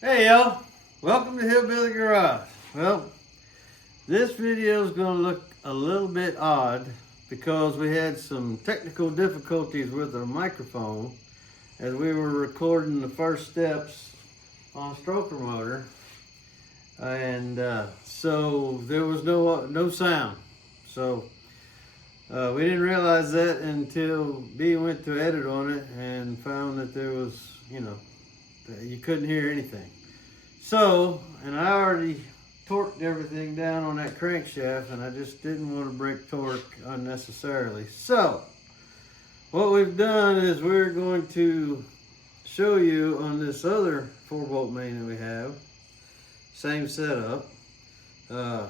Hey y'all, welcome to Hillbilly Garage. Well, this video is going to look a little bit odd because we had some technical difficulties with our microphone as we were recording the first steps on stroker motor, and so there was no sound. So we didn't realize that until Dee went to edit on it and found that there was, you couldn't hear anything. So, and I already torqued everything down on that crankshaft, and I just didn't want to break torque unnecessarily. So, what we've done is we're going to show you on this other 4-volt main that we have, same setup. I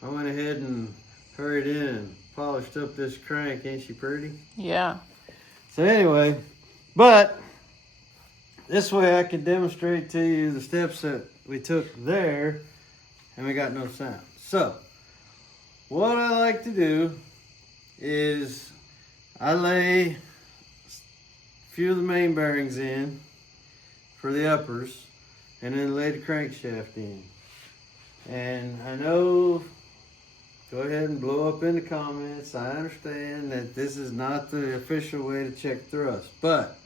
went ahead and hurried in and polished up this crank. Ain't she pretty? Yeah. So anyway, but this way I can demonstrate to you the steps that we took there, and we got no sound. So, what I like to do is I lay a few of the main bearings in for the uppers, and then lay the crankshaft in. And I know, go ahead and blow up in the comments. I understand that this is not the official way to check thrust, but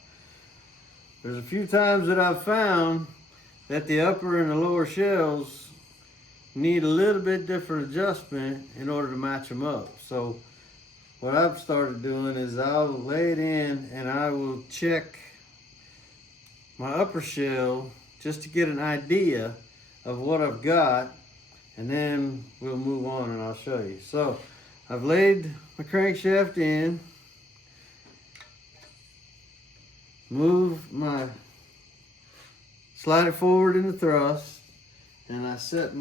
there's a few times that I've found that the upper and the lower shells need a little bit different adjustment in order to match them up. So what I've started doing is I'll lay it in and I will check my upper shell just to get an idea of what I've got, and then we'll move on and I'll show you. So I've laid my crankshaft in, slide it forward in the thrust, and I set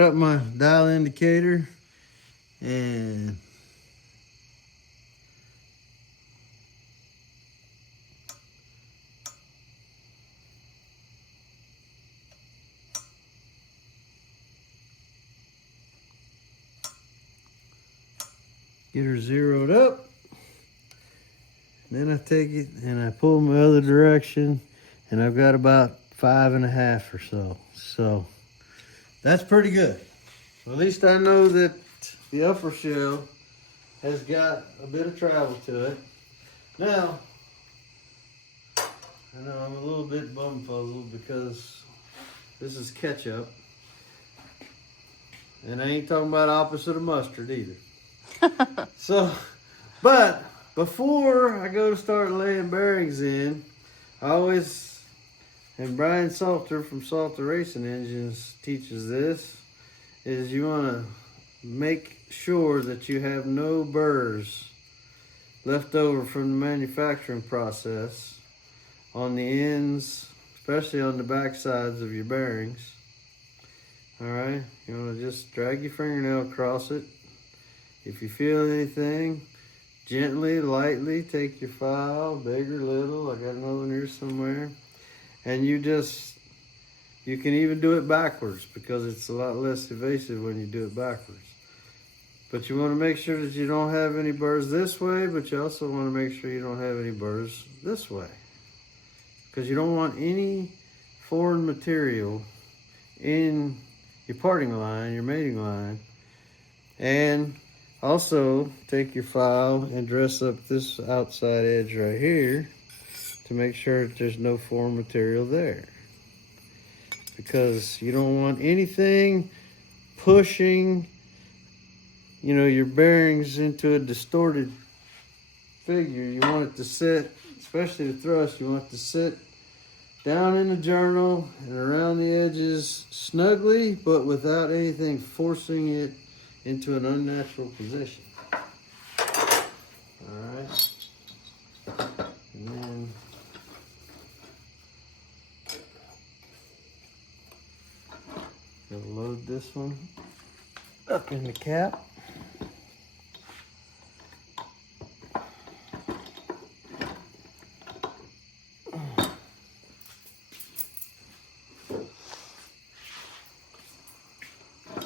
up my dial indicator, and get her zeroed up. Then I take it and I pull my other direction, and I've got about 5.5 or so. So that's pretty good. At least I know that the upper shell has got a bit of travel to it. Now, I know I'm a little bit bum puzzled because this is ketchup. And I ain't talking about opposite of mustard either. So, but before I go to start laying bearings in, I always, and Brian Salter from Salter Racing Engines teaches this, is you want to make sure that you have no burrs left over from the manufacturing process on the ends, especially on the back sides of your bearings. All right, you want to just drag your fingernail across it. If you feel anything, gently, lightly, take your file, big or little. I got another one here somewhere. And you can even do it backwards because it's a lot less evasive when you do it backwards. But you want to make sure that you don't have any burrs this way, but you also want to make sure you don't have any burrs this way. Because you don't want any foreign material in your parting line, your mating line. And also, take your file and dress up this outside edge right here to make sure that there's no foreign material there. Because you don't want anything pushing, your bearings into a distorted figure. You want it to sit, especially the thrust, you want it to sit down in the journal and around the edges snugly, but without anything forcing it into an unnatural position. All right, and then gonna load this one up in the cap.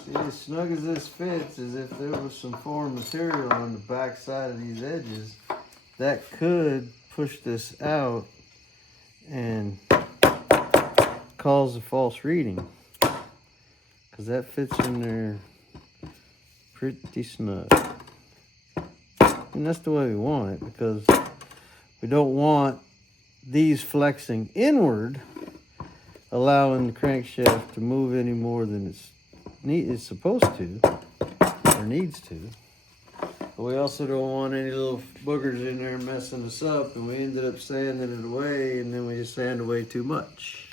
See, as snug as this fits, is if there was some foreign material on the back side of these edges, that could push this out and cause a false reading, because that fits in there pretty snug. And that's the way we want it, because we don't want these flexing inward, allowing the crankshaft to move any more than it's supposed to, or needs to. But we also don't want any little boogers in there messing us up, and we ended up sanding it away, and then we just sand away too much.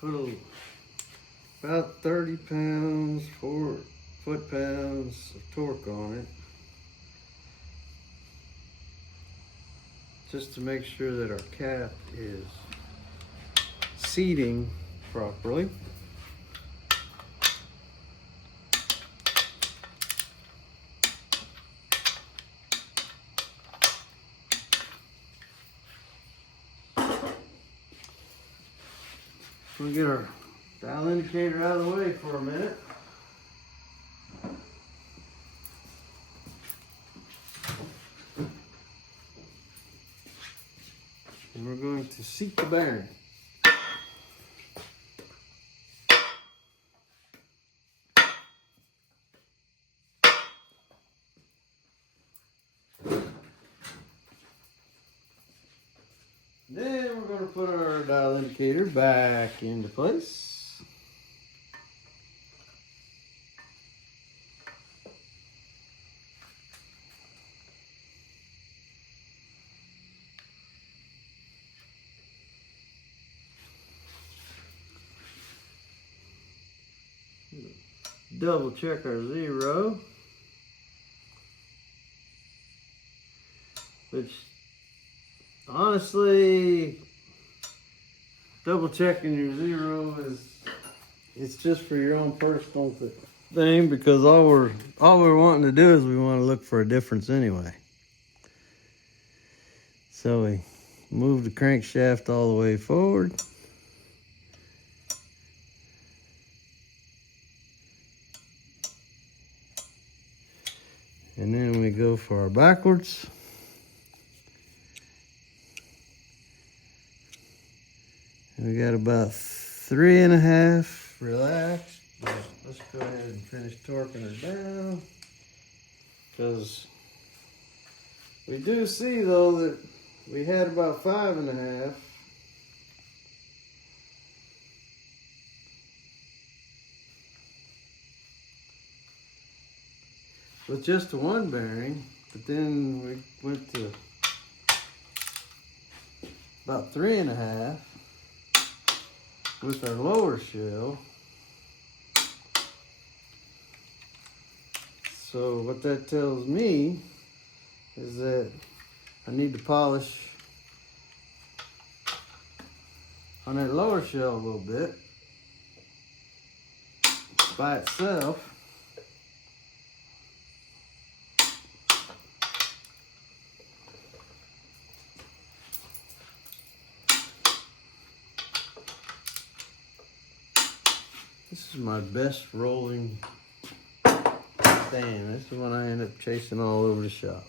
Put about 30 pounds, 4 foot-pounds of torque on it, just to make sure that our cap is seating properly. We'll get our dial indicator out of the way for a minute. And we're going to seat the bearing. Then we're going to put our dial indicator back into place. Double check our zero, which honestly, double checking your zero it's just for your own personal thing, because all we're wanting to do is we want to look for a difference anyway. So we move the crankshaft all the way forward. And then we go for our backwards. And we got about 3.5 relaxed. Let's go ahead and finish torquing her down, because we do see though that we had about 5.5. With just the one bearing, but then we went to about 3.5 with our lower shell. So what that tells me is that I need to polish on that lower shell a little bit by itself. This is my best rolling stand. This is one I end up chasing all over the shop.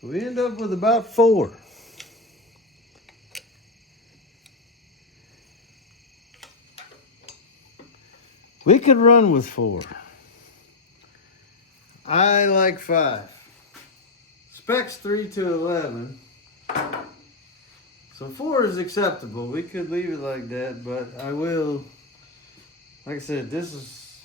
So we end up with about 4. We could run with 4. I like 5. Specs 3 to 11. So 4 is acceptable. We could leave it like that, but I will. Like I said, this is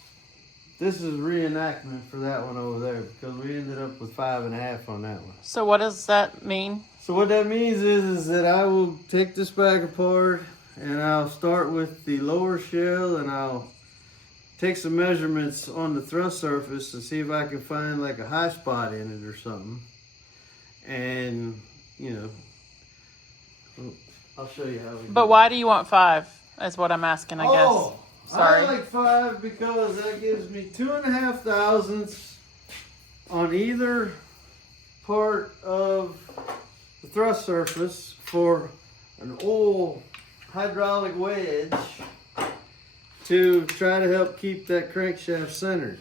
reenactment for that one over there because we ended up with 5.5 on that one. So what does that mean? So what that means is that I will take this bag apart and I'll start with the lower shell and I'll take some measurements on the thrust surface to see if I can find like a high spot in it or something. And, you know, I'll show you how we do. But why do you want 5? Is what I'm asking, I guess. Oh, Sorry. I like 5 because that gives me 2.5 thousandths on either part of the thrust surface for an oil hydraulic wedge to try to help keep that crankshaft centered.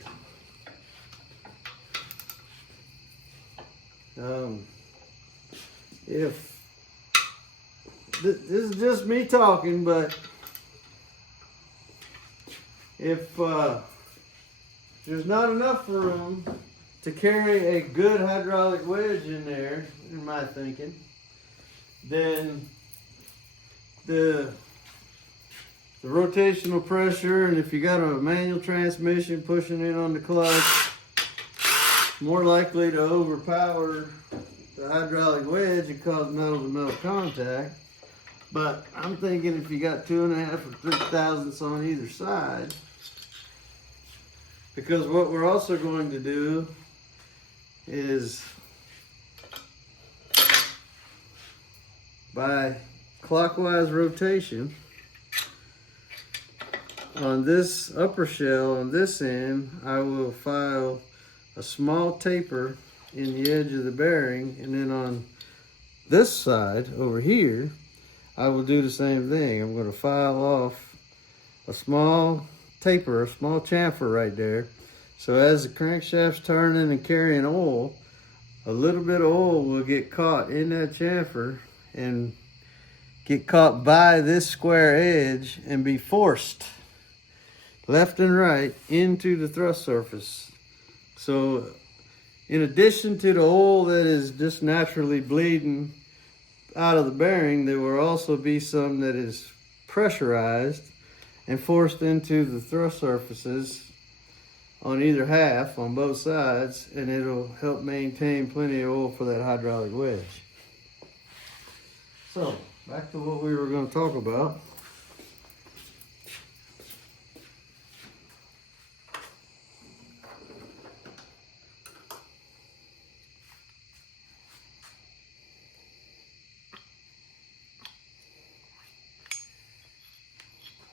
If this is just me talking, but if there's not enough room to carry a good hydraulic wedge in there, in my thinking, then the rotational pressure, and if you got a manual transmission pushing in on the clutch, more likely to overpower the hydraulic wedge and cause metal to metal contact. But I'm thinking if you got 2.5 or 3 thousandths on either side, because what we're also going to do is by clockwise rotation on this upper shell on this end, I will file a small taper in the edge of the bearing, and then on this side over here I will do the same thing. I'm going to file off a small taper, a small chamfer right there, so as the crankshaft's turning and carrying oil, a little bit of oil will get caught in that chamfer and get caught by this square edge and be forced left and right into the thrust surface. So in addition to the oil that is just naturally bleeding out of the bearing, there will also be some that is pressurized and forced into the thrust surfaces on either half, on both sides, and it'll help maintain plenty of oil for that hydraulic wedge. So, back to what we were going to talk about.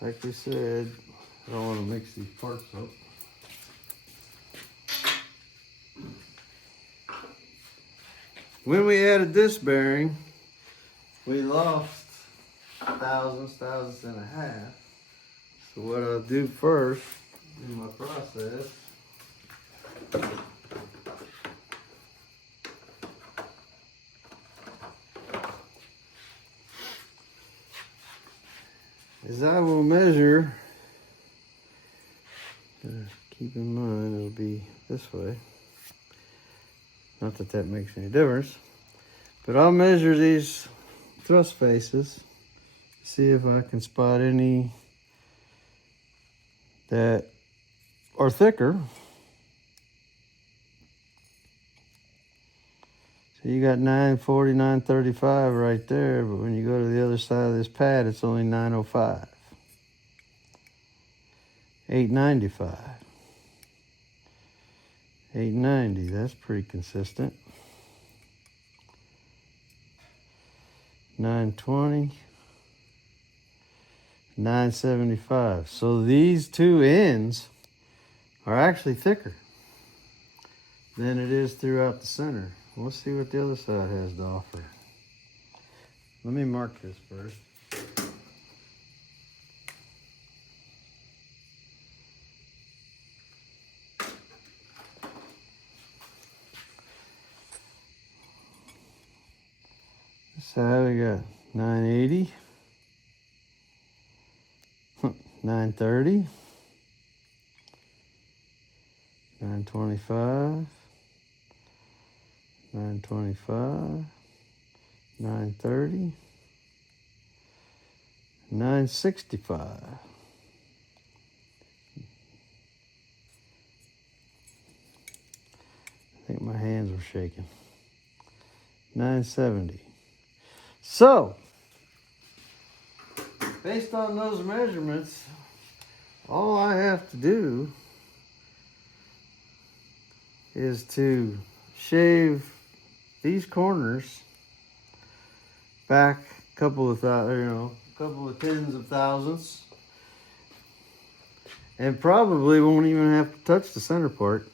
Like we said, I don't want to mix these parts up. When we added this bearing, we lost thousandths and a half. So what I'll do first in my process is I will measure, keep in mind it'll be this way, not that that makes any difference, but I'll measure these thrust faces, see if I can spot any that are thicker. So you got 940, 935 right there, but when you go to the other side of this pad, it's only 905. 895. 890, that's pretty consistent. 920. 975. So these two ends are actually thicker than it is throughout the center. Let's see what the other side has to offer. Let me mark this first. This side we got 980, 930, 925, 925, 930, 965. I think my hands were shaking. 970. So, based on those measurements, all I have to do is to shave these corners back a couple of tens of thousands, and probably won't even have to touch the center part.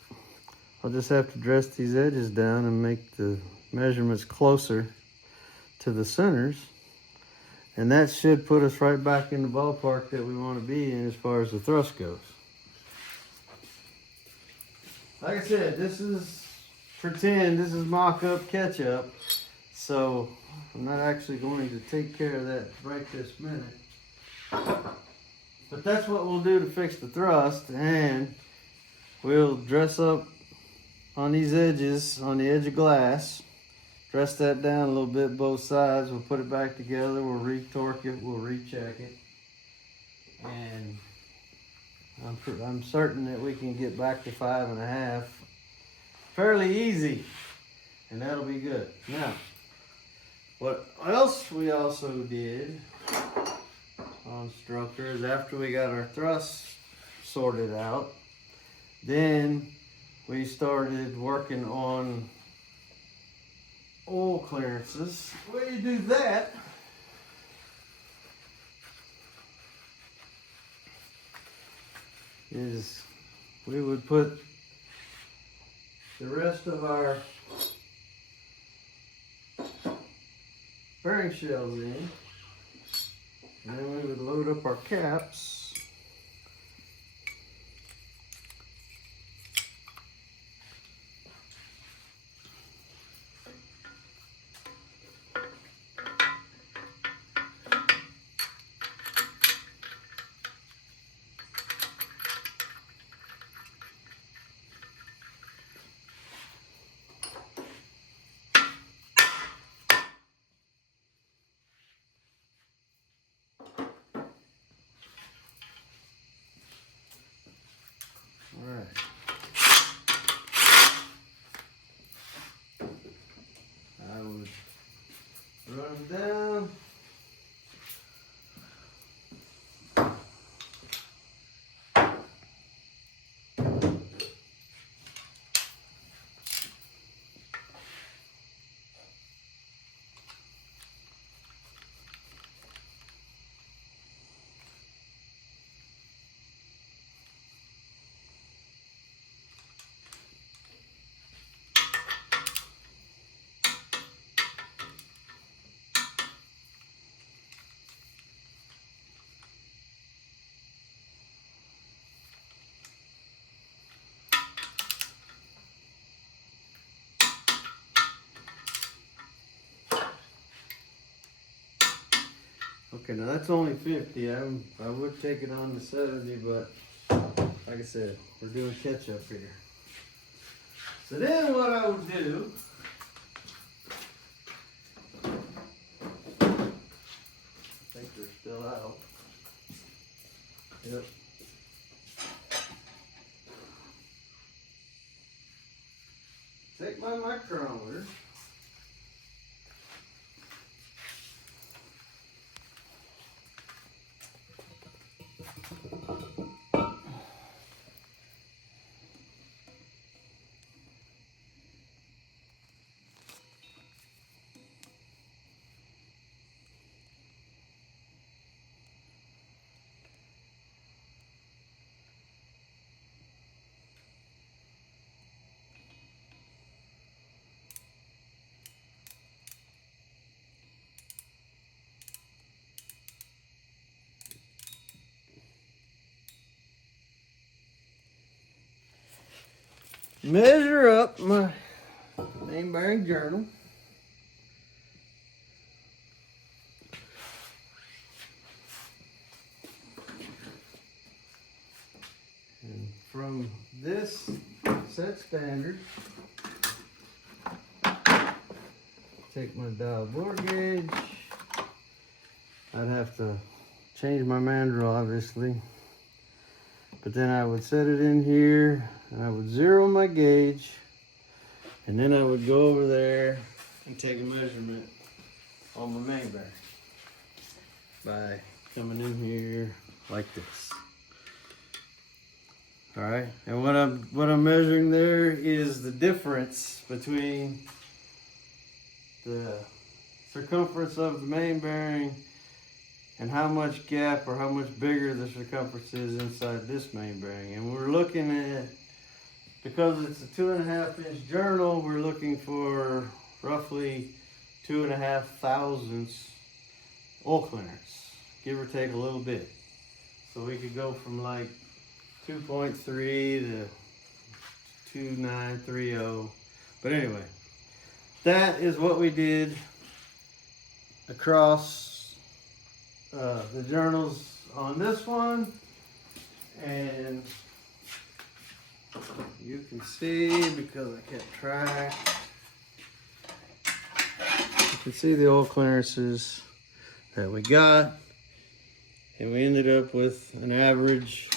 I'll just have to dress these edges down and make the measurements closer to the centers, and that should put us right back in the ballpark that we want to be in as far as the thrust goes. Like I said, this is pretend, this is mock-up catch-up, so I'm not actually going to take care of that right this minute. But that's what we'll do to fix the thrust, and we'll dress up on these edges, on the edge of glass, dress that down a little bit both sides, we'll put it back together, we'll re-torque it, we'll recheck it, and I'm certain that we can get back to 5.5 fairly easy, and that'll be good. Now, what else we also did on Stroker is after we got our thrust sorted out, then we started working on oil clearances. The way you do that is we would put the rest of our bearing shells in, and then we would load up our caps. Alright. I would run down. Okay, now that's only 50. I would take it on to 70, but like I said, we're doing catch up here. So then what I would do, I think they're still out. Yep. Take my micrometer. Measure up my main bearing journal. And from this set standard, I take my dial bore gauge. I'd have to change my mandrel, obviously. But then I would set it in here, and I would zero my gauge, and then I would go over there and take a measurement on my main bearing by coming in here like this. All right, and what I'm measuring there is the difference between the circumference of the main bearing and how much gap or how much bigger the circumference is inside this main bearing. And we're looking at, because it's a 2.5 inch journal, we're looking for roughly 2.5 thousandths oil clearance, give or take a little bit. So we could go from like 2.3 to 2930. But anyway, that is what we did across the journals on this one. And you can see, because I kept track, you can see the oil clearances that we got, and we ended up with an average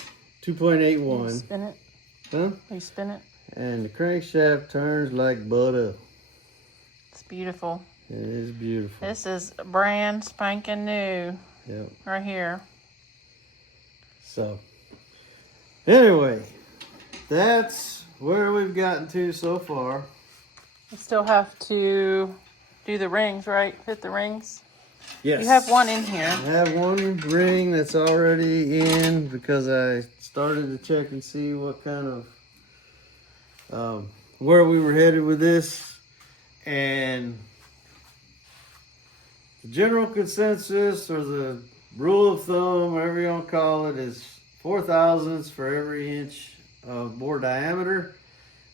2.81. Spin it. Huh? You spin it. And the crankshaft turns like butter. It's beautiful. It is beautiful. This is brand spanking new. Yep. Right here. So, anyway, that's where we've gotten to so far. You still have to do the rings, right? Fit the rings. Yes. You have one in here. I have one ring that's already in because I started to check and see what kind of, where we were headed with this. And the general consensus, or the rule of thumb, whatever you want to call it, is 4 thousandths for every inch of bore diameter.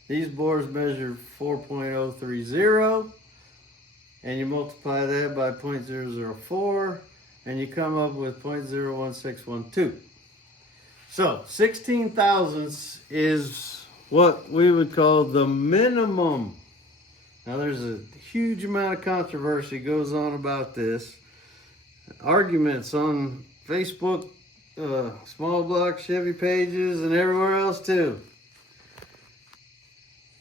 These bores measure 4.030, and you multiply that by 0.004, and you come up with 0.01612. So 16 thousandths is what we would call the minimum. Now there's a huge amount of controversy goes on about this. Arguments on Facebook, small block Chevy pages, and everywhere else too.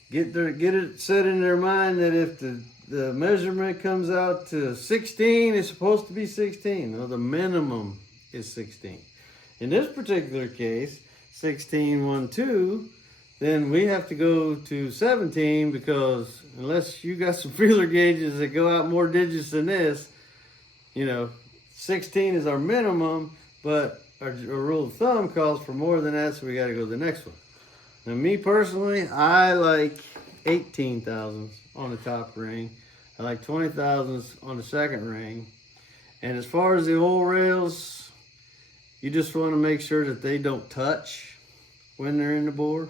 Get it set in their mind that if the measurement comes out to 16, it's supposed to be 16. Well, the minimum is 16. In this particular case, 16.12, then we have to go to 17, because unless you got some feeler gauges that go out more digits than this, 16 is our minimum, but our rule of thumb calls for more than that, so we got to go to the next one. Now, me personally, I like 18 thousandths on the top ring. I like 20 thousandths on the second ring. And as far as the oil rails, you just want to make sure that they don't touch when they're in the bore,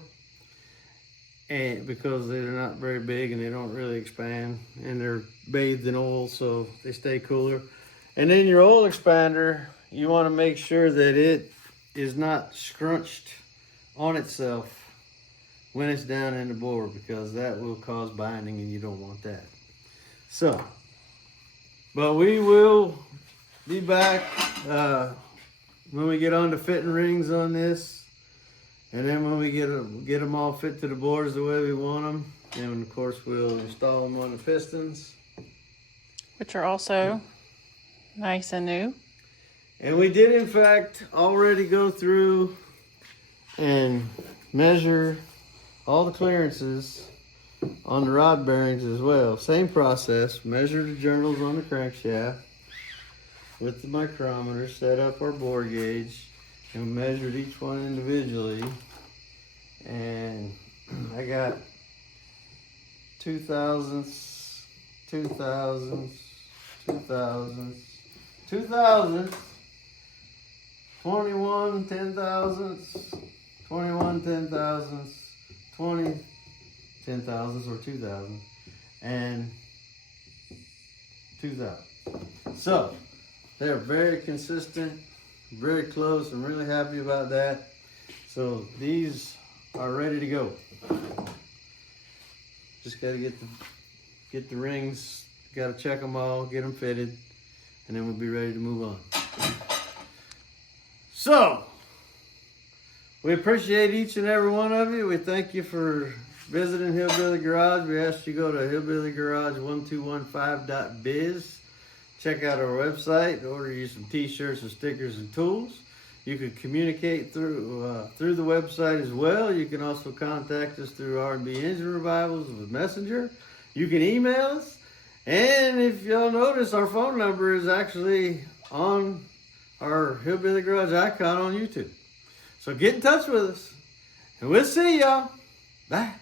and because they're not very big and they don't really expand, and they're bathed in oil, so they stay cooler. And then your oil expander, you want to make sure that it is not scrunched on itself when it's down in the bore, because that will cause binding and you don't want that. So, but we will be back when we get on to fitting rings on this, and then when we get them all fit to the bores the way we want them, and of course we'll install them on the pistons, which are also nice and new. And we did in fact already go through and measure all the clearances on the rod bearings as well. Same process, measure the journals on the crankshaft with the micrometer, set up our bore gauge, and measured each one individually. And I got 2 thousandths, 2 thousandths, 2 thousandths, 2 thousandths, 21 10 thousandths, 21 10 thousandths, 20 10 thousandths or 2 thousandths, and 2 thousandths. So they're very consistent, very close. I'm really happy about that. So these are ready to go. Just got to get the rings Got to check them all, get them fitted, and then we'll be ready to move on. So, we appreciate each and every one of you. We thank you for visiting Hillbilly Garage. We ask you to go to hillbillygarage1215.biz. Check out our website. Order you some t-shirts and stickers and tools. You can communicate through the website as well. You can also contact us through R&B Engine Revivals with Messenger. You can email us. And if y'all notice, our phone number is actually on our Hillbilly Garage icon on YouTube. So get in touch with us. And we'll see y'all. Bye.